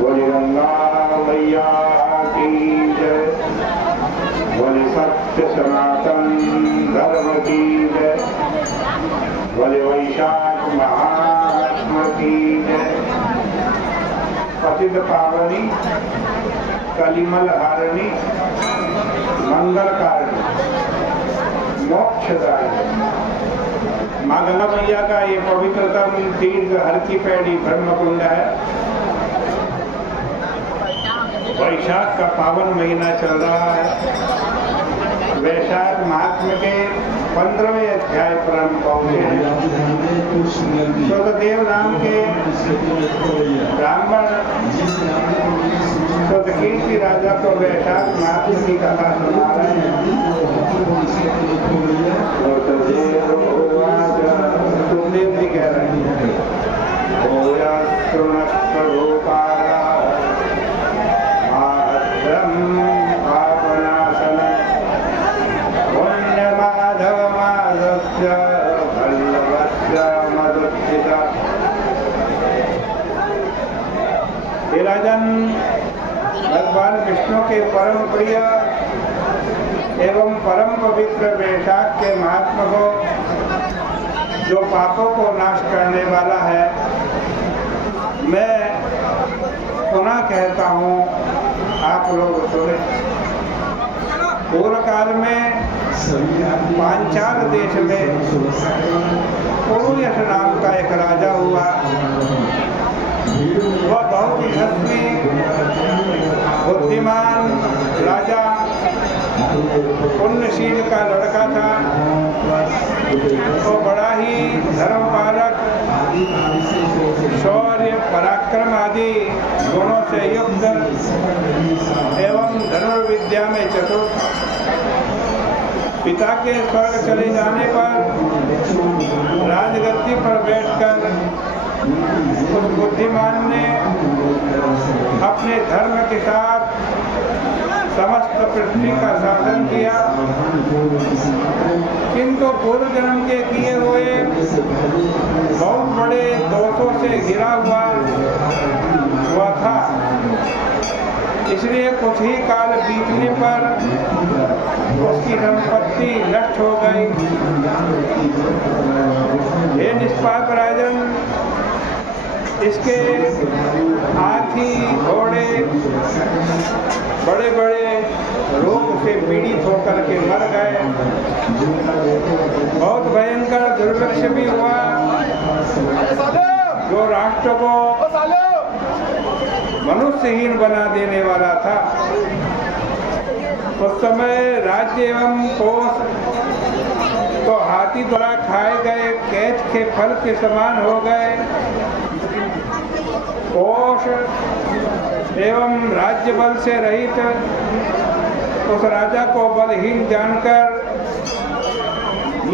बोले गंगा मैया की जय, बोले सत्य सनातन धर्म की जय, बोले वैशाख महात्मा की जय। पतित पावनी कलिमल हारिणी मंगलकारिणी मोक्षदायिनी माँ गंगा मैया का ये पवित्रतम तीर्थ हर की पैड़ी ब्रह्मकुंड है। वैशाख का पावन महीना चल रहा है। वैशाख महात्म्य के 15वें अध्याय पर हम पहुंचे हैं। सुखदेव नाम के ब्राह्मण सुखकीर्ति राजा को वैशाख महात्म्य की कथा सुना रहे हैं। सुखदेव जी कह रहे हैं राजन, भगवान विष्णु के परम प्रिय एवं परम पवित्र वैशाख के महात्मा को जो पापों को नाश करने वाला है, मैं पुनः कहता हूँ, आप लोग सुने। पूर्व काल में पांचाल देश में पुरुयश नाम का एक राजा हुआ। वह बहुत ही यशस्वी बुद्धिमान राजा, पुण्यशील का लड़का था। तो बड़ा ही धर्मपालक, शौर्य पराक्रम आदि गुणों से युक्त एवं धनुर्विद्या में चतुर। पिता के स्वर्ग चले जाने पर राजगद्दी पर बैठकर उस बुद्धिमान ने अपने धर्म के साथ समस्त पृथ्वी का शासन किया, किंतु पूर्व जन्म के किए हुए बहुत बड़े दोषों से घिरा हुआ था। इसलिए कुछ ही काल बीतने पर उसकी संपत्ति नष्ट हो गई। हे निष्पाप राजन, इसके हाथी घोड़े बड़े बड़े रोग से पीड़ित होकर के मर गए। बहुत भयंकर दुर्भिक्ष भी हुआ जो राष्ट्र को मनुष्यहीन बना देने वाला था। उस समय राज्य एवं कोष तो हाथी द्वारा खाए गए कैच के फल के समान हो गए। कोष एवं राज्य बल से रहित उस राजा को बलहीन जानकर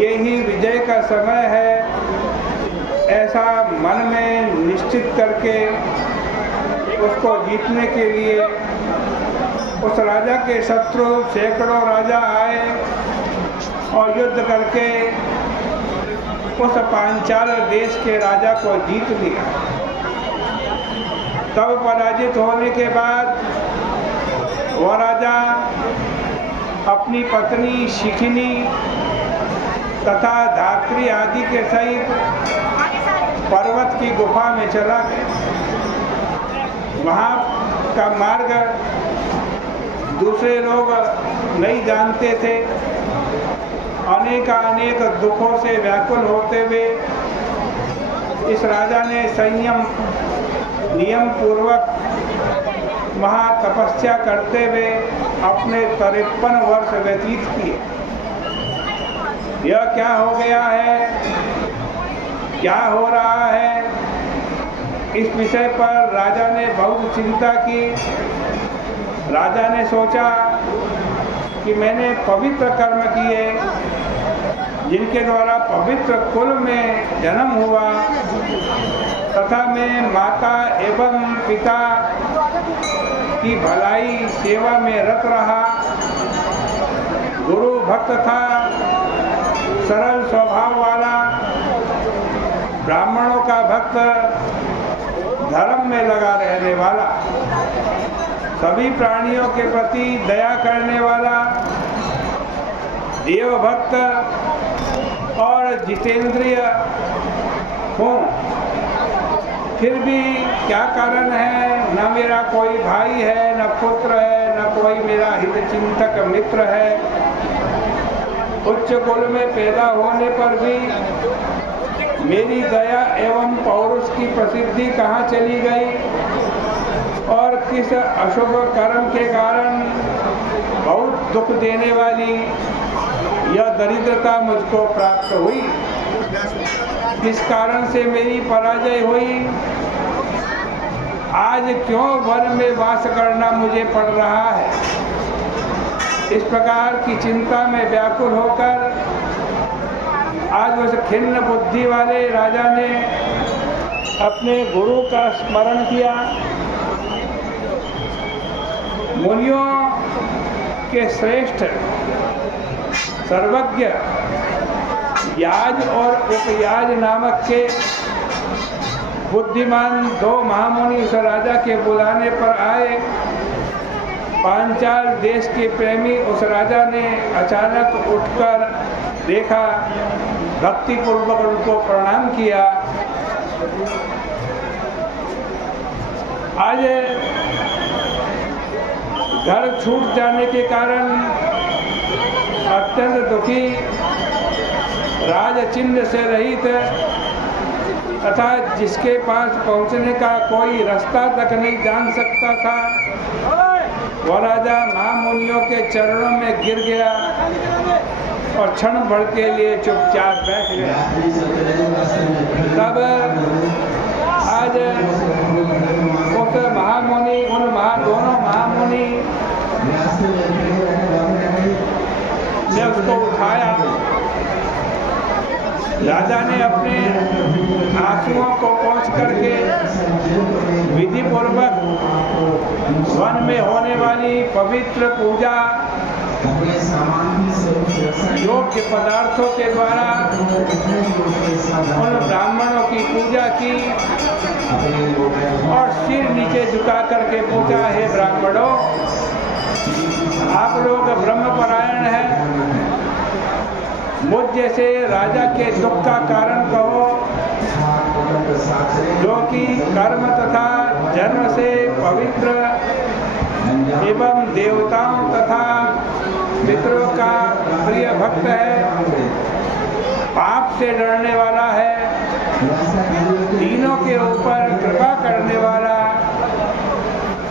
यही विजय का समय है ऐसा मन में निश्चित करके उसको जीतने के लिए उस राजा के शत्रु सैकड़ों राजा आए और युद्ध करके उस पांचाल देश के राजा को जीत लिया। तब पराजित होने के बाद वह राजा अपनी पत्नी शिखिनी तथा धात्री आदि के सहित पर्वत की गुफा में चला गया। वहाँ का मार्ग दूसरे लोग नहीं जानते थे। अनेक दुखों से व्याकुल होते हुए इस राजा ने संयम नियम पूर्वक महातपस्या करते हुए अपने 53 वर्ष व्यतीत किए। यह क्या हो गया है, क्या हो रहा है, इस विषय पर राजा ने बहुत चिंता की। राजा ने सोचा कि मैंने पवित्र कर्म किए जिनके द्वारा पवित्र कुल में जन्म हुआ तथा मैं माता एवं पिता की भलाई सेवा में रत रहा। गुरु भक्त था, सरल स्वभाव वाला, ब्राह्मणों का भक्त, धर्म में लगा रहने वाला, सभी प्राणियों के प्रति दया करने वाला, देवभक्त और जितेंद्रिय हूँ। फिर भी क्या कारण है, न मेरा कोई भाई है, न पुत्र है, न कोई मेरा हितचिंतक मित्र है। उच्च कुल में पैदा होने पर भी मेरी दया एवं पौरुष की प्रसिद्धि कहाँ चली गई और किस अशुभ कर्म के कारण बहुत दुख देने वाली यह दरिद्रता मुझको प्राप्त हुई, किस कारण से मेरी पराजय हुई, आज क्यों वन में वास करना मुझे पड़ रहा है। इस प्रकार की चिंता में व्याकुल होकर आज उस खिन्न बुद्धि वाले राजा ने अपने गुरु का स्मरण किया। मुनियों के श्रेष्ठ सर्वज्ञ याज और उपयाज नामक के बुद्धिमान दो महामुनि उस राजा के बुलाने पर आए। पांचाल देश के प्रेमी उस राजा ने अचानक उठकर देखा, भक्ति पूर्वक उनको प्रणाम किया। आज घर छूट जाने के कारण अत्यंत दुखी, राज चिन्ह से रहित तथा जिसके पास पहुंचने का कोई रास्ता तक नहीं जान सकता था, वह राजा महामुनियों के चरणों में गिर गया और क्षण भर के लिए चुपचाप बैठ गया। तब आज उस महामुनि, दोनों महामुनि ने उसको उठाया। राजा ने अपने आंसुओं को पोंछ करके विधि पूर्वक वन में होने वाली पवित्र पूजा योग्य पदार्थों के द्वारा उन ब्राह्मणों की पूजा की और सिर नीचे झुका करके पूछा, हे ब्राह्मणों, आप लोग ब्रह्मपरायण हैं, मुझ जैसे राजा के दुख का कारण कहो, जो कि कर्म तथा जन्म से पवित्र एवं देवताओं तथा पितरों का प्रिय भक्त है, पाप से डरने वाला है, तीनों के ऊपर कृपा करने वाला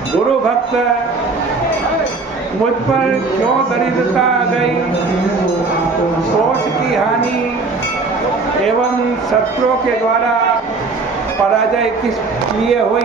गुरु भक्त, मुझ पर क्यों दरिद्रता आ गई, कोष की हानि एवं शत्रुओं के द्वारा पराजय किस लिए हुई।